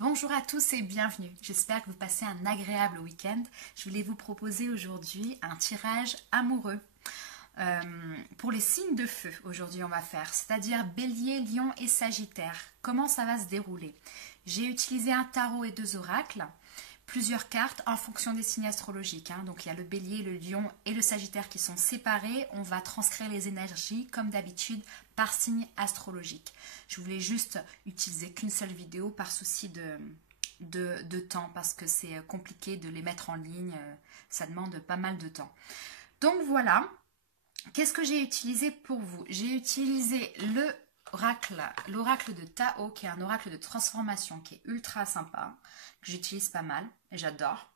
Bonjour à tous et bienvenue. J'espère que vous passez un agréable week-end. Je voulais vous proposer aujourd'hui un tirage amoureux pour les signes de feu. Aujourd'hui, on va faire, c'est-à-dire Bélier, Lion et Sagittaire. Comment ça va se dérouler? J'ai utilisé un tarot et deux oracles, plusieurs cartes en fonction des signes astrologiques. Donc, il y a le Bélier, le Lion et le Sagittaire qui sont séparés. On va transcrire les énergies, comme d'habitude, par signe astrologique. Je voulais juste utiliser qu'une seule vidéo par souci de temps, parce que c'est compliqué de les mettre en ligne. Ça demande pas mal de temps. Donc, voilà. Qu'est-ce que j'ai utilisé pour vous? J'ai utilisé l'oracle de Tao, qui est un oracle de transformation, qui est ultra sympa, que j'utilise pas mal, et j'adore.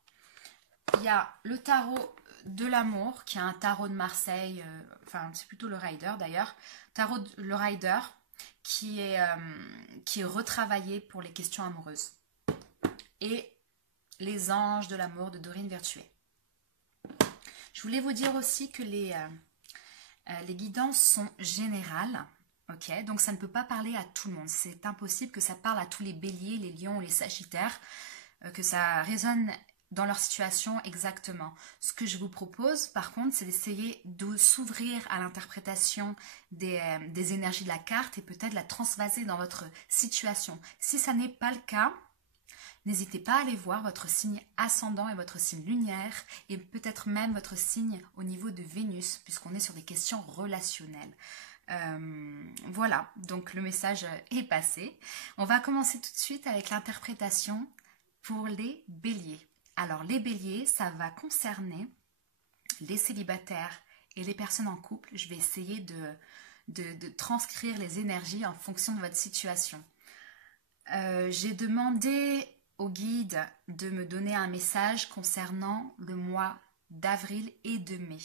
Il y a le tarot de l'amour, qui est un tarot de Marseille, enfin c'est plutôt le Rider d'ailleurs, le Rider, qui est retravaillé pour les questions amoureuses. Et les anges de l'amour de Dorine Virtué. Je voulais vous dire aussi que les guidances sont générales, ok? Donc ça ne peut pas parler à tout le monde. C'est impossible que ça parle à tous les béliers, les lions, les sagittaires, que ça résonne dans leur situation exactement. Ce que je vous propose, par contre, c'est d'essayer de s'ouvrir à l'interprétation des énergies de la carte et peut-être la transvaser dans votre situation. Si ça n'est pas le cas, n'hésitez pas à aller voir votre signe ascendant et votre signe lunaire et peut-être même votre signe au niveau de Vénus, puisqu'on est sur des questions relationnelles. Voilà, donc le message est passé. On va commencer tout de suite avec l'interprétation pour les béliers. Alors les béliers, ça va concerner les célibataires et les personnes en couple. Je vais essayer de transcrire les énergies en fonction de votre situation. J'ai demandé au guide de me donner un message concernant le mois d'avril et de mai.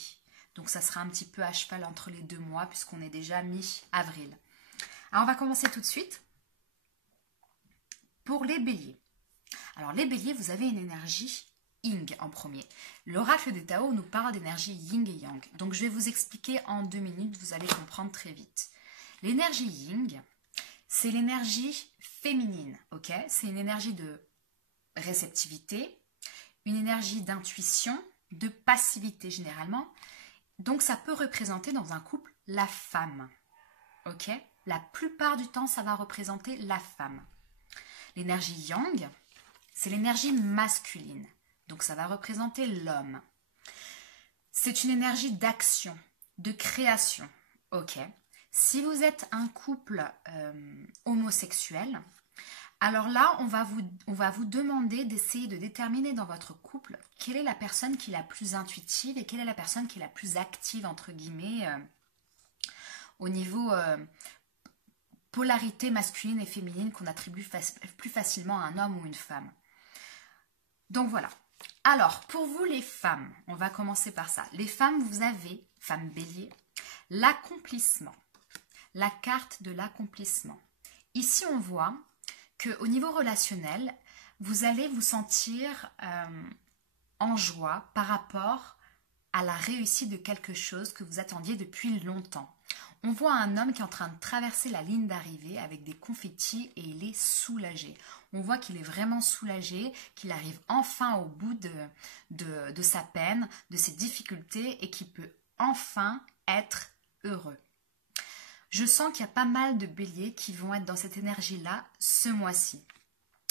Donc ça sera un petit peu à cheval entre les 2 mois puisqu'on est déjà mi-avril. Alors on va commencer tout de suite pour les béliers. Alors les béliers, vous avez une énergie Yin en premier. L'oracle des Tao nous parle d'énergie Yin et Yang. Donc je vais vous expliquer en 2 minutes, vous allez comprendre très vite. L'énergie Yin, c'est l'énergie féminine, ok? C'est une énergie de réceptivité, une énergie d'intuition, de passivité généralement. Donc ça peut représenter dans un couple la femme, ok? La plupart du temps, ça va représenter la femme. L'énergie Yang, c'est l'énergie masculine. Donc ça va représenter l'homme. C'est une énergie d'action, de création, ok? Si vous êtes un couple homosexuel, alors là, on va vous demander d'essayer de déterminer dans votre couple quelle est la personne qui est la plus intuitive et quelle est la personne qui est la plus active, entre guillemets, au niveau polarité masculine et féminine qu'on attribue plus facilement à un homme ou une femme. Donc voilà. Alors, pour vous les femmes, on va commencer par ça. Les femmes, vous avez, femmes bélier, l'accomplissement. La carte de l'accomplissement. Ici, on voit qu'au niveau relationnel, vous allez vous sentir en joie par rapport à la réussite de quelque chose que vous attendiez depuis longtemps. On voit un homme qui est en train de traverser la ligne d'arrivée avec des confettis et il est soulagé. On voit qu'il est vraiment soulagé, qu'il arrive enfin au bout de sa peine, de ses difficultés et qu'il peut enfin être heureux. Je sens qu'il y a pas mal de béliers qui vont être dans cette énergie-là ce mois-ci.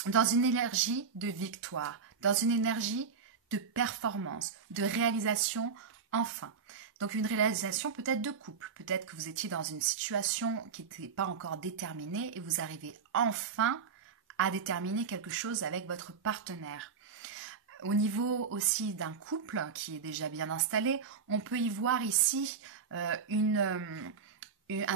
Dans une énergie de victoire, dans une énergie de performance, de réalisation enfin. Donc une réalisation peut-être de couple. Peut-être que vous étiez dans une situation qui n'était pas encore déterminée et vous arrivez enfin à déterminer quelque chose avec votre partenaire. Au niveau aussi d'un couple qui est déjà bien installé, on peut y voir ici un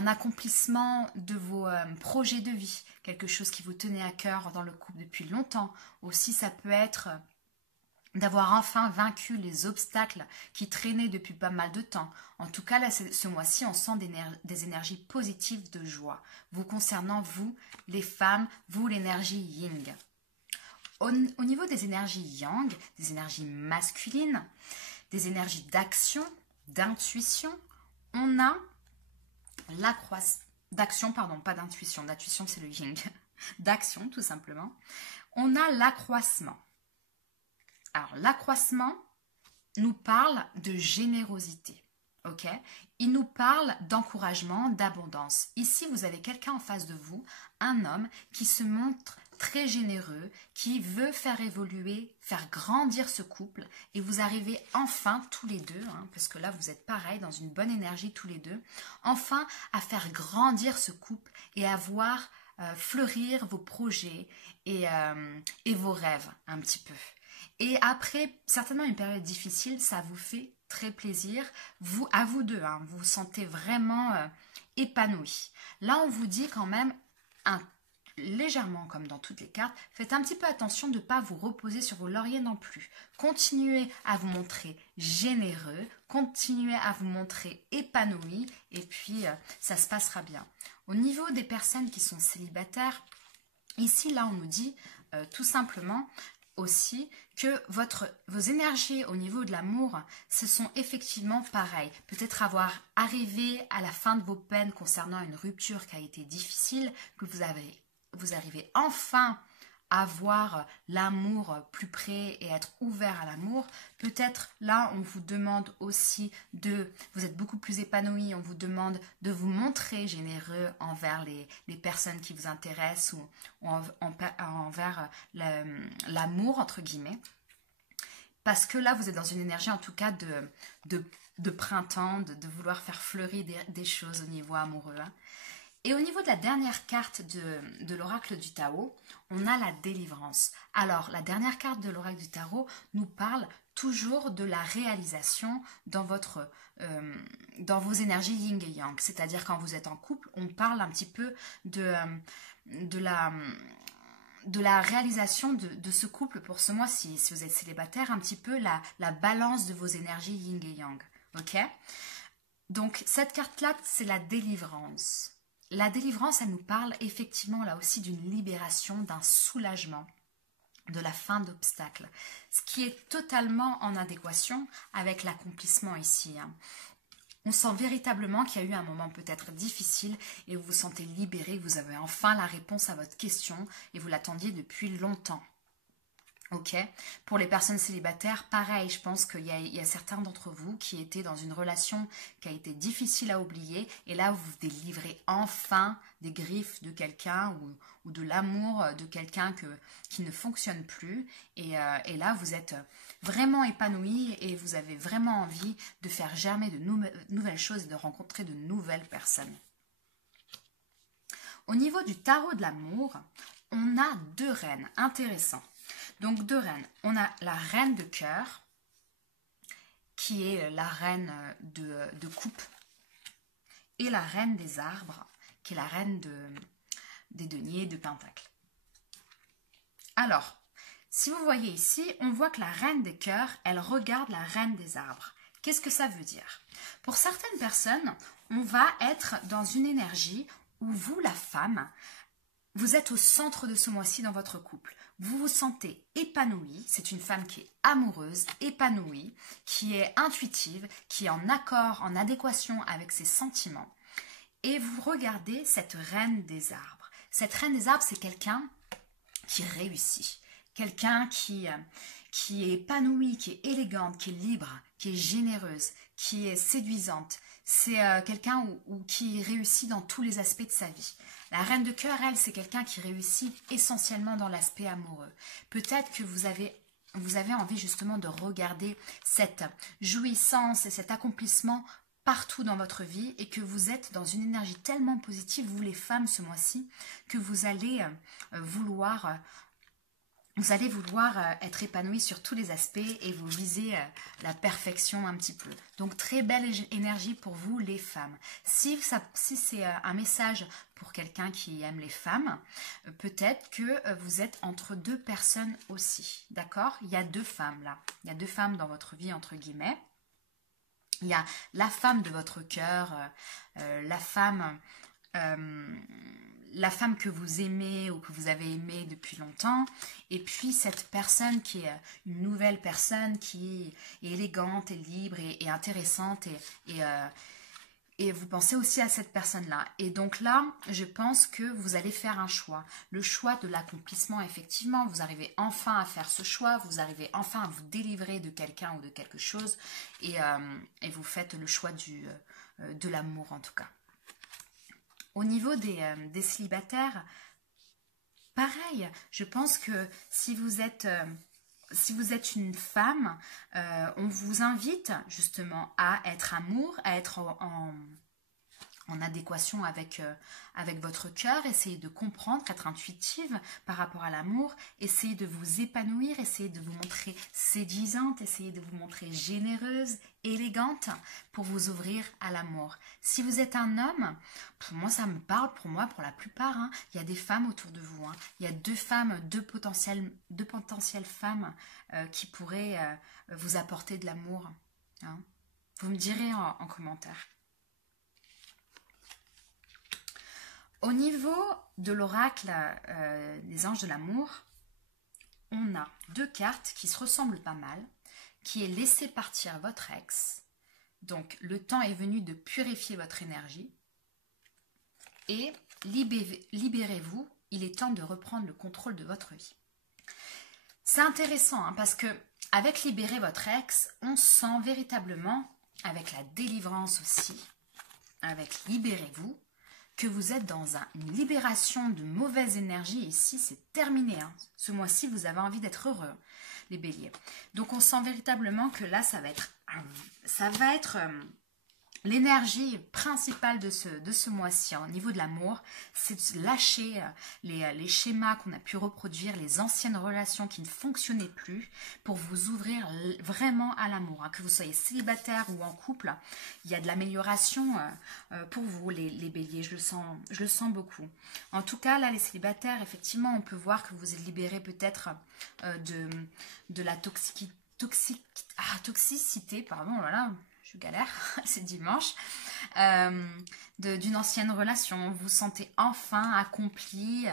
accomplissement de vos projets de vie, quelque chose qui vous tenait à cœur dans le couple depuis longtemps. Aussi, ça peut être d'avoir enfin vaincu les obstacles qui traînaient depuis pas mal de temps. En tout cas, là, ce mois-ci, on sent des énergies positives de joie. Vous concernant, vous, les femmes, vous, l'énergie Yin. Au niveau des énergies Yang, des énergies masculines, des énergies d'action, d'intuition, on a la croissance d'action, pardon, pas d'intuition. D'intuition, c'est le Yin. d'action tout simplement. On a l'accroissement. Alors l'accroissement nous parle de générosité. Ok, il nous parle d'encouragement, d'abondance. Ici, vous avez quelqu'un en face de vous, un homme qui se montre très généreux, qui veut faire évoluer, faire grandir ce couple. Et vous arrivez enfin tous les deux, parce que là, vous êtes pareil, dans une bonne énergie tous les deux, enfin à faire grandir ce couple et à voir fleurir vos projets et vos rêves un petit peu. Et après, certainement une période difficile, ça vous fait très plaisir, à vous deux, vous vous sentez vraiment épanoui. Là, on vous dit quand même, légèrement comme dans toutes les cartes, faites un petit peu attention de ne pas vous reposer sur vos lauriers non plus. Continuez à vous montrer généreux, continuez à vous montrer épanoui, et puis ça se passera bien. Au niveau des personnes qui sont célibataires, ici, là, on nous dit tout simplement aussi que vos énergies au niveau de l'amour, ce sont effectivement pareilles. Peut-être avoir arrivé à la fin de vos peines concernant une rupture qui a été difficile, que vous arrivez enfin à voir l'amour plus près et être ouvert à l'amour. Peut-être là, on vous demande aussi vous êtes beaucoup plus épanoui, on vous demande de vous montrer généreux envers les personnes qui vous intéressent ou envers l'amour, entre guillemets. Parce que là, vous êtes dans une énergie en tout cas de printemps, de vouloir faire fleurir des choses au niveau amoureux. Et au niveau de la dernière carte de l'oracle du Tao, on a la délivrance. Alors, la dernière carte de l'oracle du Tarot nous parle toujours de la réalisation dans vos énergies yin et yang. C'est-à-dire quand vous êtes en couple, on parle un petit peu de la réalisation de ce couple pour ce mois-ci. Si vous êtes célibataire, un petit peu la balance de vos énergies yin et yang. Ok ? Donc, cette carte-là, c'est la délivrance. La délivrance, elle nous parle effectivement là aussi d'une libération, d'un soulagement, de la fin d'obstacles, ce qui est totalement en adéquation avec l'accomplissement ici. On sent véritablement qu'il y a eu un moment peut-être difficile et vous vous sentez libéré, vous avez enfin la réponse à votre question et vous l'attendiez depuis longtemps. Ok. Pour les personnes célibataires, pareil, je pense qu'il y a certains d'entre vous qui étaient dans une relation qui a été difficile à oublier et là vous vous délivrez enfin des griffes de quelqu'un ou de l'amour de quelqu'un qui ne fonctionne plus et là vous êtes vraiment épanoui et vous avez vraiment envie de faire germer de nouvelles choses et de rencontrer de nouvelles personnes. Au niveau du tarot de l'amour, on a deux reines, intéressant. Donc deux reines, on a la reine de cœur, qui est la reine de coupe, et la reine des arbres, qui est la reine des deniers, de pentacles. Alors, si vous voyez ici, on voit que la reine des cœurs, elle regarde la reine des arbres. Qu'est-ce que ça veut dire? Pour certaines personnes, on va être dans une énergie où vous, la femme, vous êtes au centre de ce mois-ci dans votre couple. Vous vous sentez épanoui. C'est une femme qui est amoureuse, épanouie, qui est intuitive, qui est en accord, en adéquation avec ses sentiments. Et vous regardez cette reine des arbres. Cette reine des arbres, c'est quelqu'un qui réussit. Quelqu'un qui est épanouie, qui est élégante, qui est libre, qui est généreuse, qui est séduisante. C'est quelqu'un qui réussit dans tous les aspects de sa vie. La reine de cœur, elle, c'est quelqu'un qui réussit essentiellement dans l'aspect amoureux. Peut-être que vous avez envie justement de regarder cette jouissance et cet accomplissement partout dans votre vie et que vous êtes dans une énergie tellement positive, vous les femmes ce mois-ci, que vous allez vouloir être épanoui sur tous les aspects et vous visez la perfection un petit peu. Donc très belle énergie pour vous les femmes. Si c'est un message pour quelqu'un qui aime les femmes, peut-être que vous êtes entre deux personnes aussi. D'accord? Il y a deux femmes là. Il y a deux femmes dans votre vie entre guillemets. Il y a la femme de votre cœur, la femme que vous aimez ou que vous avez aimée depuis longtemps, et puis cette personne qui est une nouvelle personne qui est élégante et libre et intéressante Et vous pensez aussi à cette personne-là. Et donc là, je pense que vous allez faire un choix. Le choix de l'accomplissement, effectivement. Vous arrivez enfin à faire ce choix. Vous arrivez enfin à vous délivrer de quelqu'un ou de quelque chose. Et vous faites le choix de l'amour, en tout cas. Au niveau des célibataires, pareil. Je pense que si vous êtes une femme, on vous invite justement à être amour, à être en adéquation avec votre cœur, essayez de comprendre, être intuitive par rapport à l'amour, essayez de vous épanouir, essayez de vous montrer séduisante, essayez de vous montrer généreuse, élégante pour vous ouvrir à l'amour. Si vous êtes un homme, pour moi ça me parle, pour la plupart, hein, il y a des femmes autour de vous, hein. Il y a deux potentielles femmes qui pourraient vous apporter de l'amour, hein. Vous me direz en commentaire. Au niveau de l'oracle des anges de l'amour, on a 2 cartes qui se ressemblent pas mal, qui est laisser partir votre ex. Donc, le temps est venu de purifier votre énergie. Et libérez-vous, il est temps de reprendre le contrôle de votre vie. C'est intéressant, hein, parce que avec libérer votre ex, on sent véritablement, avec la délivrance aussi, avec libérez-vous, que vous êtes dans une libération de mauvaise énergie. Ici, c'est terminé, hein. Ce mois-ci, vous avez envie d'être heureux, les béliers. Donc, on sent véritablement que là, ça va être l'énergie principale de ce mois-ci, hein, au niveau de l'amour, c'est de lâcher les schémas qu'on a pu reproduire, les anciennes relations qui ne fonctionnaient plus, pour vous ouvrir vraiment à l'amour, hein. Que vous soyez célibataire ou en couple, il y a de l'amélioration pour vous, les béliers, je le sens beaucoup. En tout cas, là, les célibataires, effectivement, on peut voir que vous êtes libérés peut-être de la toxicité, pardon, voilà. Je galère, c'est dimanche, d'une ancienne relation. Vous vous sentez enfin accompli,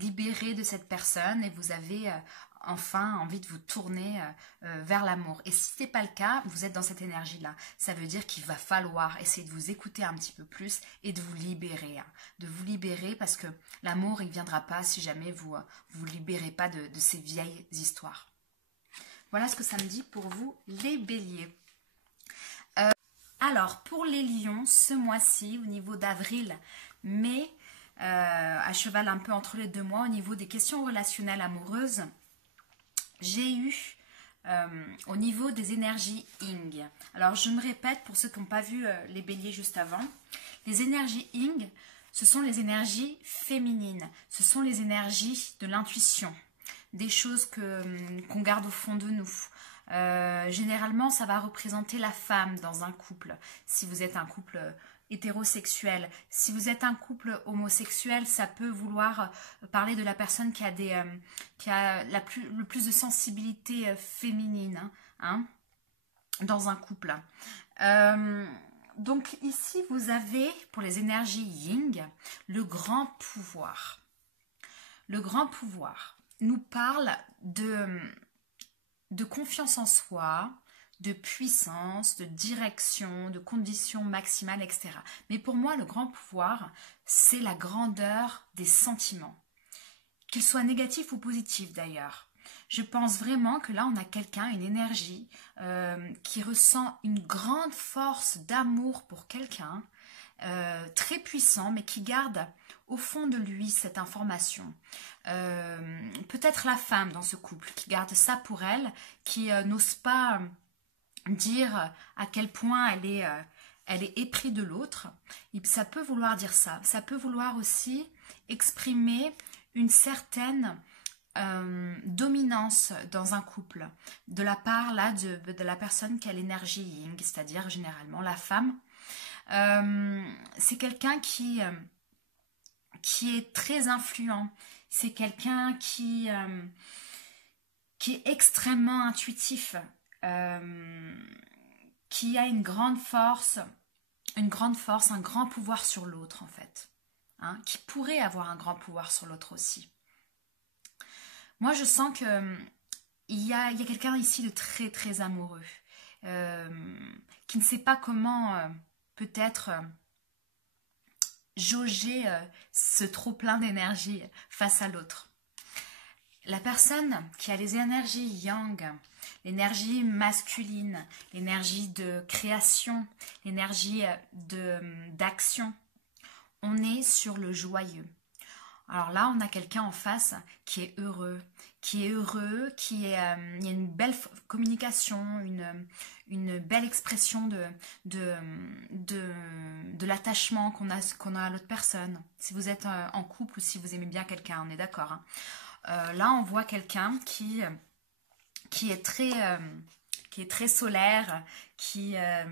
libéré de cette personne et vous avez enfin envie de vous tourner vers l'amour. Et si ce n'est pas le cas, vous êtes dans cette énergie-là. Ça veut dire qu'il va falloir essayer de vous écouter un petit peu plus et de vous libérer. Hein. De vous libérer parce que l'amour, il ne viendra pas si jamais vous vous libérez pas de ces vieilles histoires. Voilà ce que ça me dit pour vous, les béliers. Alors, pour les lions, ce mois-ci, au niveau d'avril, mai, à cheval un peu entre les 2 mois, au niveau des questions relationnelles amoureuses, j'ai eu, au niveau des énergies Yin. Alors, je me répète, pour ceux qui n'ont pas vu les béliers juste avant, les énergies Yin, ce sont les énergies féminines, ce sont les énergies de l'intuition, des choses qu'on garde au fond de nous. Généralement, ça va représenter la femme dans un couple. Si vous êtes un couple hétérosexuel, si vous êtes un couple homosexuel, ça peut vouloir parler de la personne qui a le plus de sensibilité féminine, hein, dans un couple. Donc ici, vous avez, pour les énergies Yin, le grand pouvoir. Le grand pouvoir nous parle de confiance en soi, de puissance, de direction, de conditions maximales, etc. Mais pour moi, le grand pouvoir, c'est la grandeur des sentiments. Qu'ils soient négatifs ou positifs d'ailleurs. Je pense vraiment que là, on a quelqu'un, une énergie qui ressent une grande force d'amour pour quelqu'un, très puissant, mais qui garde au fond de lui cette information. Peut-être la femme dans ce couple qui garde ça pour elle, qui n'ose pas dire à quel point elle est éprise de l'autre. Ça peut vouloir dire ça. Ça peut vouloir aussi exprimer une certaine dominance dans un couple de la part là de la personne qui a l'énergie Yin, c'est-à-dire généralement la femme. C'est quelqu'un qui est très influent. C'est quelqu'un qui est extrêmement intuitif, qui a une grande force, un grand pouvoir sur l'autre en fait, hein, qui pourrait avoir un grand pouvoir sur l'autre aussi. Moi je sens que il y a quelqu'un ici de très très amoureux, qui ne sait pas comment peut-être jauger ce trop plein d'énergie face à l'autre. La personne qui a les énergies yang, l'énergie masculine, l'énergie de création, l'énergie d'action, on est sur le joyeux. Alors là, on a quelqu'un en face qui est heureux, il y a une belle communication, une belle expression de l'attachement qu'on a à l'autre personne. Si vous êtes en couple ou si vous aimez bien quelqu'un, on est d'accord, hein. Là, on voit quelqu'un qui est très solaire, qui est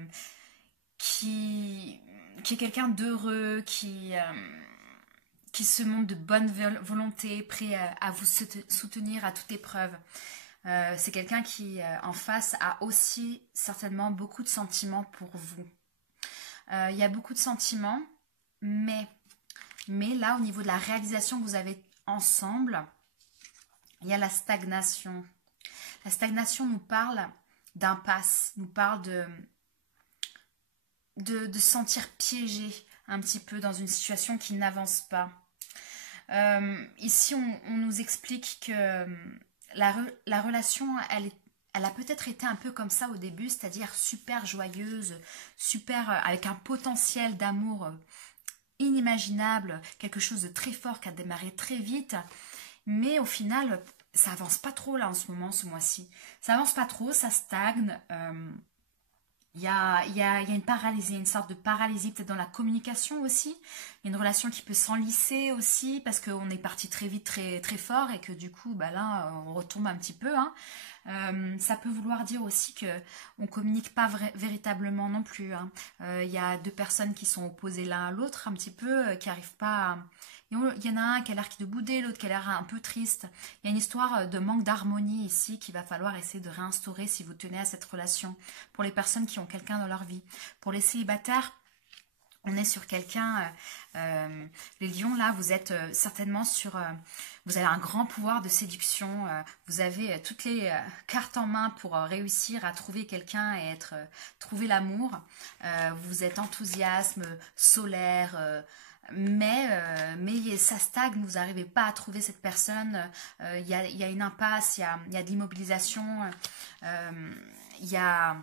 quelqu'un d'heureux, qui se montre de bonne volonté, prêt à vous soutenir à toute épreuve. C'est quelqu'un qui, en face, a aussi certainement beaucoup de sentiments pour vous. Il y a beaucoup de sentiments, mais là, au niveau de la réalisation que vous avez ensemble, il y a la stagnation. La stagnation nous parle d'impasse, nous parle de sentir piégé un petit peu dans une situation qui n'avance pas. Ici, on nous explique que la relation, elle a peut-être été un peu comme ça au début, c'est-à-dire super joyeuse, super avec un potentiel d'amour inimaginable, quelque chose de très fort qui a démarré très vite, mais au final, ça avance pas trop là en ce moment, ce mois-ci. Ça avance pas trop, ça stagne. Il y a une paralysie, une sorte de paralysie peut-être dans la communication aussi. Il y a une relation qui peut s'enliser aussi parce qu'on est parti très vite, très, très fort et que du coup, bah là, on retombe un petit peu, hein. Ça peut vouloir dire aussi que on communique pas véritablement non plus, hein. Il y a deux personnes qui sont opposées l'un à l'autre un petit peu, qui n'arrivent pas à... Il y en a un qui a l'air de bouder, l'autre qui a l'air un peu triste. Il y a une histoire de manque d'harmonie ici qu'il va falloir essayer de réinstaurer si vous tenez à cette relation. Pour les personnes qui ont quelqu'un dans leur vie. Pour les célibataires, on est sur quelqu'un, les lions là, vous êtes certainement sur, vous avez un grand pouvoir de séduction, vous avez toutes les cartes en main pour réussir à trouver quelqu'un et trouver l'amour. Vous êtes enthousiasme, solaire, mais ça stagne, vous n'arrivez pas à trouver cette personne, il y a une impasse, il y a de l'immobilisation, il y a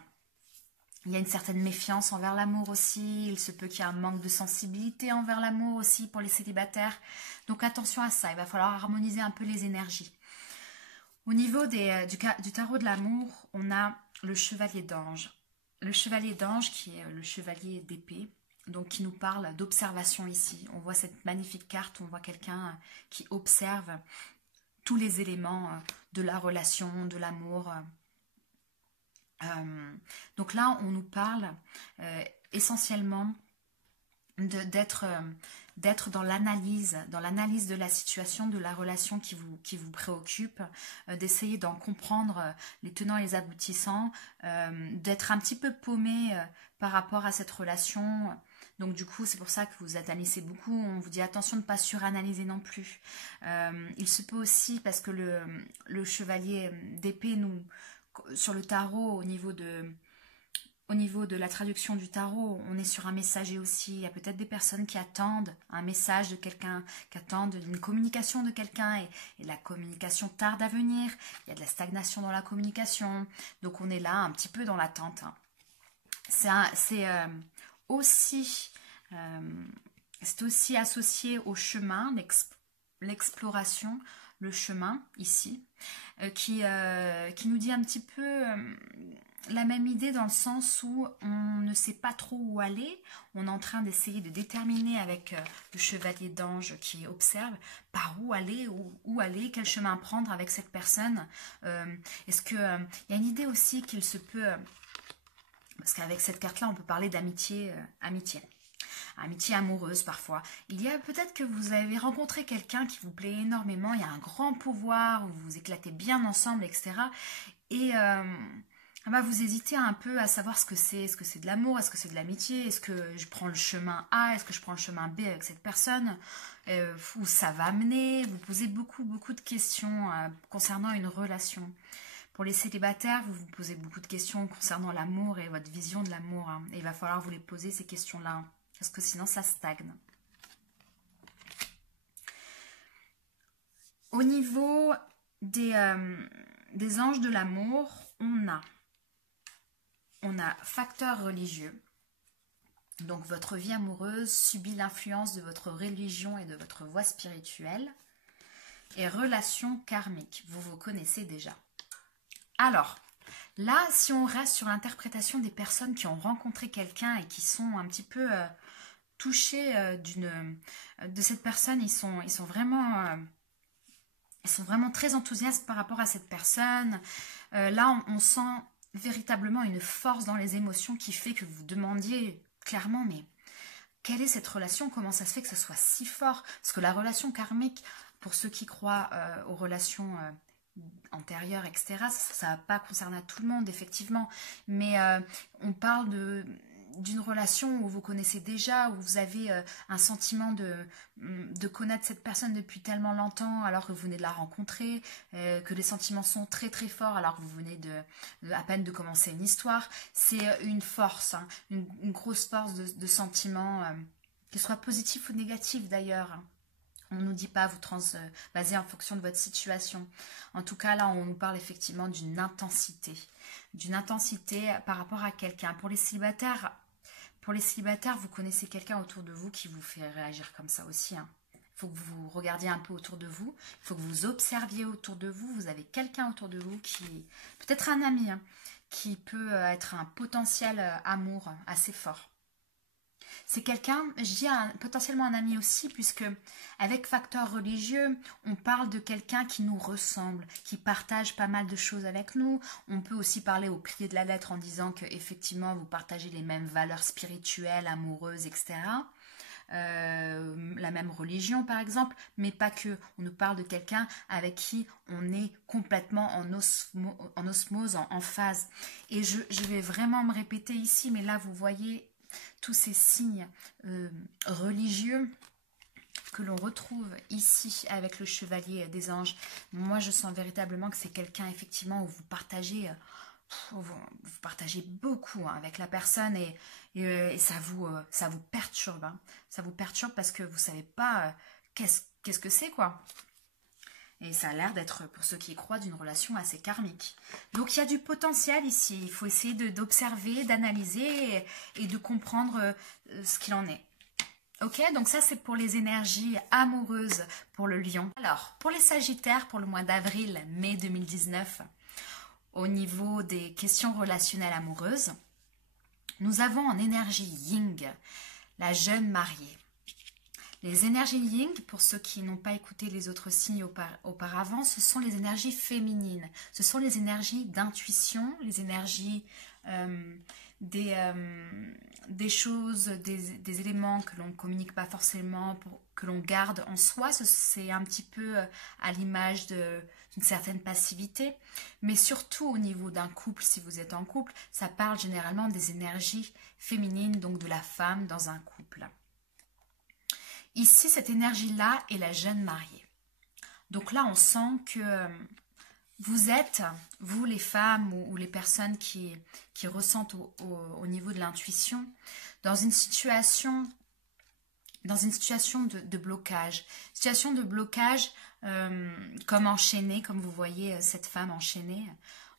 une certaine méfiance envers l'amour aussi. Il se peut qu'il y ait un manque de sensibilité envers l'amour aussi pour les célibataires. Donc attention à ça, il va falloir harmoniser un peu les énergies. Au niveau du tarot de l'amour, on a le chevalier d'ange. Le chevalier d'ange qui est le chevalier d'épée, donc qui nous parle d'observation ici. On voit cette magnifique carte, on voit quelqu'un qui observe tous les éléments de la relation, de l'amour. Donc là, on nous parle essentiellement d'être dans l'analyse de la situation, de la relation qui vous préoccupe, d'essayer d'en comprendre les tenants et les aboutissants, d'être un petit peu paumé par rapport à cette relation. Donc du coup, c'est pour ça que vous analysez beaucoup. On vous dit attention de ne pas suranalyser non plus. Il se peut aussi, parce que le chevalier d'épée sur le tarot, au niveau de la traduction du tarot, on est sur un messager aussi. Il y a peut-être des personnes qui attendent un message de quelqu'un, qui attendent une communication de quelqu'un et la communication tarde à venir. Il y a de la stagnation dans la communication. Donc on est là un petit peu dans l'attente, hein. C'est aussi associé au chemin, l'exploration, le chemin ici, qui nous dit un petit peu la même idée dans le sens où on ne sait pas trop où aller. On est en train d'essayer de déterminer avec le chevalier d'ange qui observe par où aller, quel chemin prendre avec cette personne. Est-ce que il y a une idée aussi qu'il se peut, parce qu'avec cette carte-là, on peut parler d'amitié, amitié amoureuse parfois. Il y a peut-être que vous avez rencontré quelqu'un qui vous plaît énormément, il y a un grand pouvoir, vous vous éclatez bien ensemble, etc. Et vous hésitez un peu à savoir ce que c'est. Est-ce que c'est de l'amour? Est-ce que c'est de l'amitié? Est-ce que je prends le chemin A? Est-ce que je prends le chemin B avec cette personne? Où ça va mener? Vous posez beaucoup de questions concernant une relation. Pour les célibataires, vous vous posez beaucoup de questions concernant l'amour et votre vision de l'amour. Hein. Et il va falloir vous les poser, ces questions-là. Hein, parce que sinon, ça stagne. Au niveau des anges de l'amour, on a facteur religieux. Donc, votre vie amoureuse subit l'influence de votre religion et de votre voie spirituelle. Et relation karmique, vous vous connaissez déjà. Alors, là, si on reste sur l'interprétation des personnes qui ont rencontré quelqu'un et qui sont un petit peu touchées de cette personne, ils sont vraiment très enthousiastes par rapport à cette personne. Là, on sent véritablement une force dans les émotions qui fait que vous demandiez clairement, mais quelle est cette relation? Comment ça se fait que ce soit si fort? Parce que la relation karmique, pour ceux qui croient aux relations antérieures, etc., ça ne va pas concerner tout le monde, effectivement. Mais on parle d'une relation où vous connaissez déjà, où vous avez un sentiment de connaître cette personne depuis tellement longtemps alors que vous venez de la rencontrer, que les sentiments sont très très forts alors que vous venez à peine de commencer une histoire. C'est une force, hein, une grosse force de sentiments, qu'ils soient positifs ou négatifs d'ailleurs. On ne nous dit pas vous basez en fonction de votre situation. En tout cas, là, on nous parle effectivement d'une intensité par rapport à quelqu'un. Pour les célibataires, vous connaissez quelqu'un autour de vous qui vous fait réagir comme ça aussi. Hein. Il faut que vous regardiez un peu autour de vous. Il faut que vous observiez autour de vous. Vous avez quelqu'un autour de vous qui, peut-être un ami, hein, qui peut être un potentiel amour assez fort. C'est quelqu'un, je dis potentiellement un ami aussi, puisque avec facteur religieux, on parle de quelqu'un qui nous ressemble, qui partage pas mal de choses avec nous. On peut aussi parler au pied de la lettre en disant qu'effectivement, vous partagez les mêmes valeurs spirituelles, amoureuses, etc. La même religion par exemple, mais pas que. On nous parle de quelqu'un avec qui on est complètement en osmose, en phase. Et je vais vraiment me répéter ici, mais là vous voyez tous ces signes religieux que l'on retrouve ici avec le chevalier des anges. Moi, je sens véritablement que c'est quelqu'un, effectivement, où vous partagez beaucoup hein, avec la personne et ça vous perturbe. Hein. Ça vous perturbe parce que vous ne savez pas qu'est-ce que c'est, quoi. Et ça a l'air d'être, pour ceux qui y croient, d'une relation assez karmique. Donc il y a du potentiel ici. Il faut essayer d'observer, d'analyser et de comprendre ce qu'il en est. Ok, donc ça c'est pour les énergies amoureuses pour le lion. Alors, pour les sagittaires, pour le mois d'avril, mai 2019, au niveau des questions relationnelles amoureuses, nous avons en énergie yin, la jeune mariée. Les énergies yin, pour ceux qui n'ont pas écouté les autres signes auparavant, ce sont les énergies féminines. Ce sont les énergies d'intuition, les énergies des choses, des éléments que l'on ne communique pas forcément, que l'on garde en soi. C'est un petit peu à l'image d'une certaine passivité. Mais surtout au niveau d'un couple, si vous êtes en couple, ça parle généralement des énergies féminines, donc de la femme dans un couple. Ici, cette énergie-là est la jeune mariée. Donc là, on sent que vous êtes, vous les femmes ou les personnes qui ressentent au niveau de l'intuition, dans une situation de blocage. Situation de blocage comme enchaînée, comme vous voyez cette femme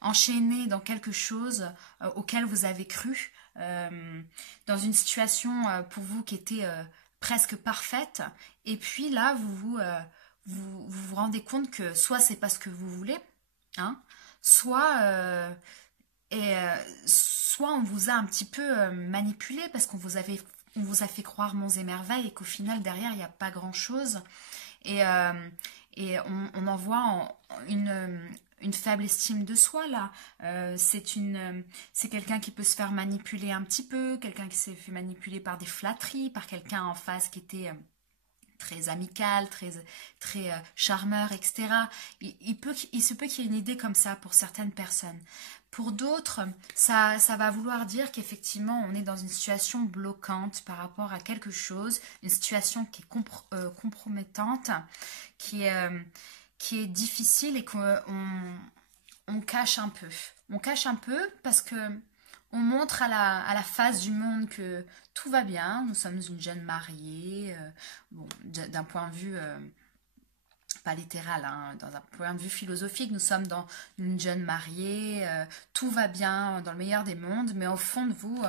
enchaînée dans quelque chose auquel vous avez cru, dans une situation pour vous qui était presque parfaite, et puis là vous vous rendez compte que soit c'est pas ce que vous voulez, hein, soit on vous a un petit peu manipulé parce qu'on vous a fait croire monts et merveilles et qu'au final derrière il n'y a pas grand chose et on en voit une faible estime de soi là. C'est quelqu'un qui peut se faire manipuler un petit peu, quelqu'un qui s'est fait manipuler par des flatteries, par quelqu'un en face qui était très amical, très charmeur, etc. Il se peut qu'il y ait une idée comme ça pour certaines personnes. Pour d'autres, ça va vouloir dire qu'effectivement, on est dans une situation bloquante par rapport à quelque chose, une situation qui est compromettante, qui est difficile et qu'on on cache un peu. On cache un peu parce que on montre à la face du monde que tout va bien. Nous sommes une jeune mariée. Bon, d'un point de vue pas littéral, hein, dans un point de vue philosophique, nous sommes dans une jeune mariée, tout va bien dans le meilleur des mondes, mais au fond de vous,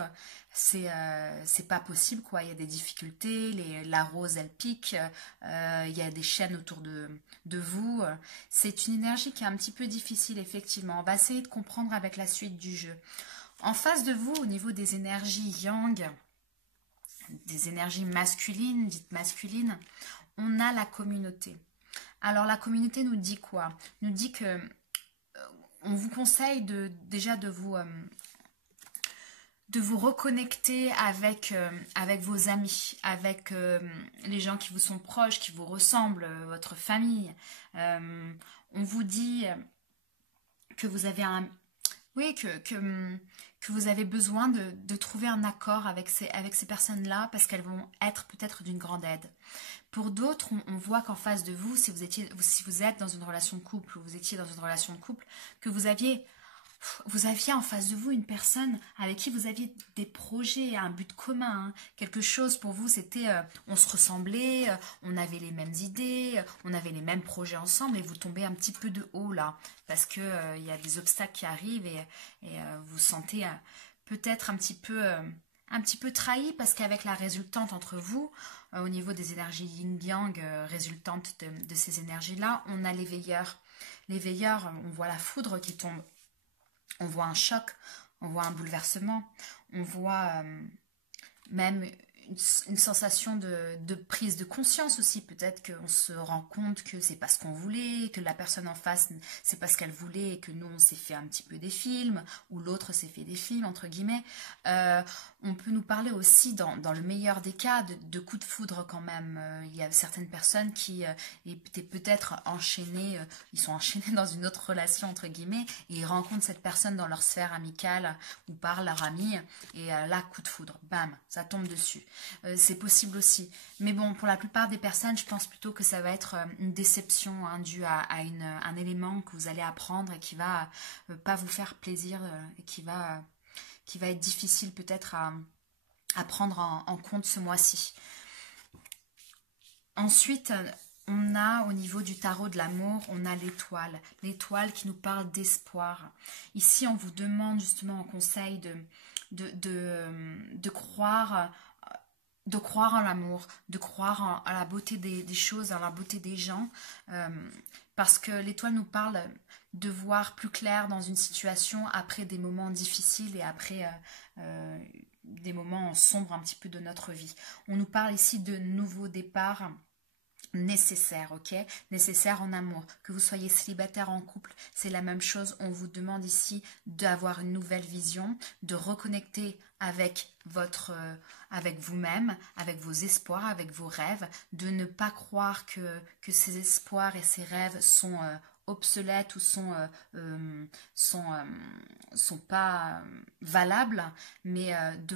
c'est pas possible, quoi. Il y a des difficultés, la rose elle pique, il y a des chaînes autour de vous. C'est une énergie qui est un petit peu difficile, effectivement. On va essayer de comprendre avec la suite du jeu. En face de vous, au niveau des énergies yang, des énergies masculines, dites masculines, on a la communauté. Alors la communauté nous dit quoi? Nous dit que on vous conseille déjà de vous reconnecter avec vos amis, avec les gens qui vous sont proches, qui vous ressemblent, votre famille. On vous dit que vous avez oui, que vous avez besoin de trouver un accord avec ces personnes-là parce qu'elles vont être peut-être d'une grande aide. Pour d'autres, on voit qu'en face de vous, si vous êtes dans une relation de couple ou vous étiez dans une relation de couple, que vous aviez en face de vous une personne avec qui vous aviez des projets, un but commun, hein. Quelque chose pour vous, c'était on se ressemblait, on avait les mêmes idées, on avait les mêmes projets ensemble et vous tombez un petit peu de haut là parce que il y a des obstacles qui arrivent et vous sentez peut-être un petit peu trahi parce qu'avec la résultante entre vous, au niveau des énergies yin-yang résultantes de ces énergies-là, on a les veilleurs. Les veilleurs, on voit la foudre qui tombe. On voit un choc, on voit un bouleversement, on voit même une sensation de prise de conscience aussi. Peut-être qu'on se rend compte que c'est pas ce qu'on voulait, que la personne en face, c'est pas ce qu'elle voulait et que nous, on s'est fait un petit peu des films, ou l'autre s'est fait des films, entre guillemets. On peut nous parler aussi, dans le meilleur des cas, de coups de foudre quand même. Il y a certaines personnes qui étaient peut-être enchaînées, ils sont enchaînés dans une autre relation, entre guillemets, et ils rencontrent cette personne dans leur sphère amicale ou par leur ami, et là, coup de foudre, bam, ça tombe dessus. C'est possible aussi. Mais bon, pour la plupart des personnes, je pense plutôt que ça va être une déception hein, due à un élément que vous allez apprendre et qui va pas vous faire plaisir et qui va être difficile peut-être à prendre en compte ce mois-ci. Ensuite, on a au niveau du tarot de l'amour, on a l'étoile. L'étoile qui nous parle d'espoir. Ici, on vous demande justement en conseil de croire en l'amour, de croire à la beauté des choses, à la beauté des gens, parce que l'étoile nous parle de voir plus clair dans une situation après des moments difficiles et après des moments sombres un petit peu de notre vie. On nous parle ici de nouveaux départs nécessaire, ok? Nécessaire en amour. Que vous soyez célibataire en couple, c'est la même chose. On vous demande ici d'avoir une nouvelle vision, de reconnecter avec avec vous-même, avec vos espoirs, avec vos rêves, de ne pas croire que ces espoirs et ces rêves sont obsolètes ou sont pas valables, mais de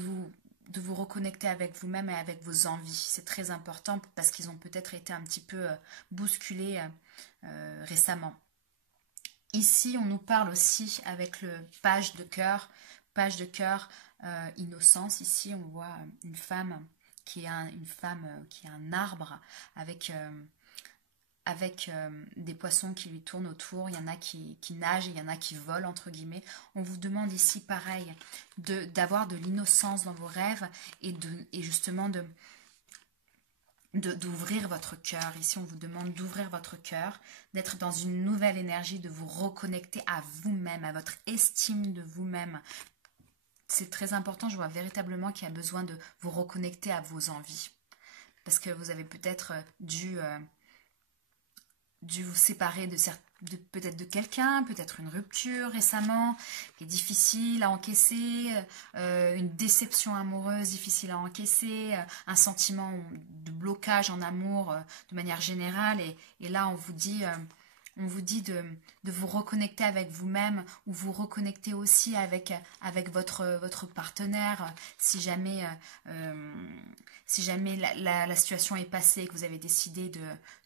vous reconnecter avec vous-même et avec vos envies. C'est très important parce qu'ils ont peut-être été un petit peu bousculés récemment. Ici, on nous parle aussi avec le page de cœur, innocence. Ici, on voit une femme qui est un arbre avec des poissons qui lui tournent autour. Il y en a qui nagent, il y en a qui volent, entre guillemets. On vous demande ici, pareil, d'avoir de l'innocence dans vos rêves et justement d'ouvrir votre cœur. Ici, on vous demande d'ouvrir votre cœur, d'être dans une nouvelle énergie, de vous reconnecter à vous-même, à votre estime de vous-même. C'est très important, je vois véritablement qu'il y a besoin de vous reconnecter à vos envies. Parce que vous avez peut-être dû vous séparer peut-être de quelqu'un, peut-être une rupture récemment, qui est difficile à encaisser, une déception amoureuse difficile à encaisser, un sentiment de blocage en amour de manière générale. Et là, on vous dit, on vous dit de vous reconnecter avec vous-même ou vous reconnecter aussi avec votre partenaire si jamais, la situation est passée et que vous avez décidé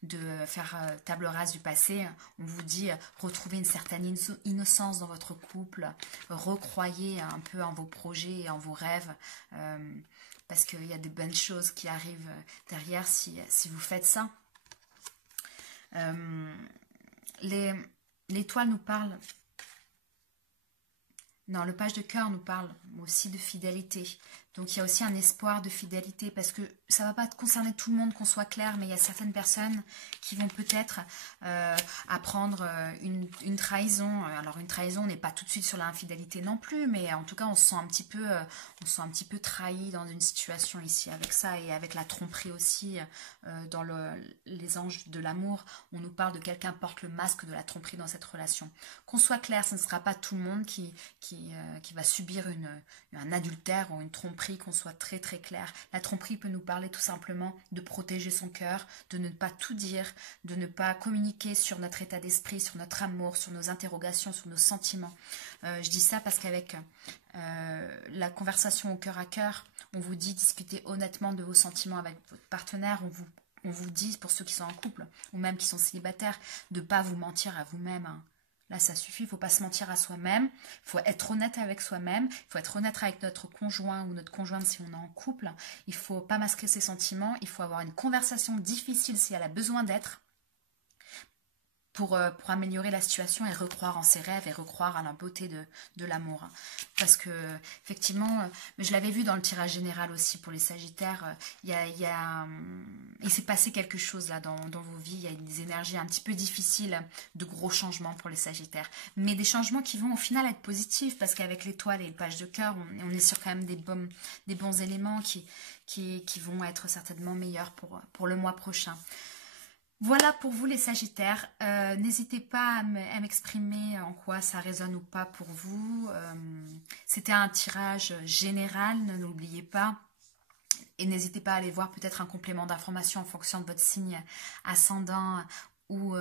de faire table rase du passé. On vous dit retrouver une certaine innocence dans votre couple, recroyez un peu en vos projets et en vos rêves. Parce qu'il y a des bonnes choses qui arrivent derrière si vous faites ça. L'étoile nous parle, non, le page de cœur nous parle aussi de fidélité. Donc il y a aussi un espoir de fidélité parce que ça ne va pas concerner tout le monde, qu'on soit clair, mais il y a certaines personnes qui vont peut-être apprendre une trahison. Alors une trahison n'est pas tout de suite sur l'infidélité non plus, mais en tout cas on se sent un petit peu trahi dans une situation ici avec ça et avec la tromperie aussi dans les anges de l'amour. On nous parle de quelqu'un porte le masque de la tromperie dans cette relation. Qu'on soit clair, ce ne sera pas tout le monde qui va subir un adultère ou une tromperie, qu'on soit très très clair. La tromperie peut nous parler tout simplement de protéger son cœur, de ne pas tout dire, de ne pas communiquer sur notre état d'esprit, sur notre amour, sur nos interrogations, sur nos sentiments. Je dis ça parce qu'avec la conversation au cœur à cœur, on vous dit discuter honnêtement de vos sentiments avec votre partenaire, on vous dit, pour ceux qui sont en couple ou même qui sont célibataires, de ne pas vous mentir à vous-même. Là, ça suffit, il ne faut pas se mentir à soi-même, il faut être honnête avec soi-même, il faut être honnête avec notre conjoint ou notre conjointe si on est en couple, il ne faut pas masquer ses sentiments, il faut avoir une conversation difficile si elle a besoin d'être, pour améliorer la situation et recroire en ses rêves et recroire à la beauté de l'amour. Parce que, effectivement, mais je l'avais vu dans le tirage général aussi pour les Sagittaires, il s'est passé quelque chose là dans vos vies, il y a des énergies un petit peu difficiles, de gros changements pour les Sagittaires. Mais des changements qui vont au final être positifs, parce qu'avec l'étoile et le page de cœur, on est sur quand même des bons éléments qui vont être certainement meilleurs pour le mois prochain. Voilà pour vous les Sagittaires. N'hésitez pas à m'exprimer en quoi ça résonne ou pas pour vous. C'était un tirage général, ne l'oubliez pas. Et n'hésitez pas à aller voir peut-être un complément d'information en fonction de votre signe ascendant ou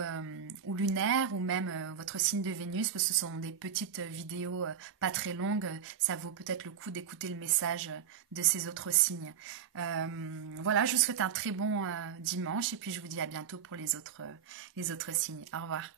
lunaire, ou même votre signe de Vénus, parce que ce sont des petites vidéos pas très longues. Ça vaut peut-être le coup d'écouter le message de ces autres signes. Voilà, je vous souhaite un très bon dimanche et puis je vous dis à bientôt pour les autres signes. Au revoir.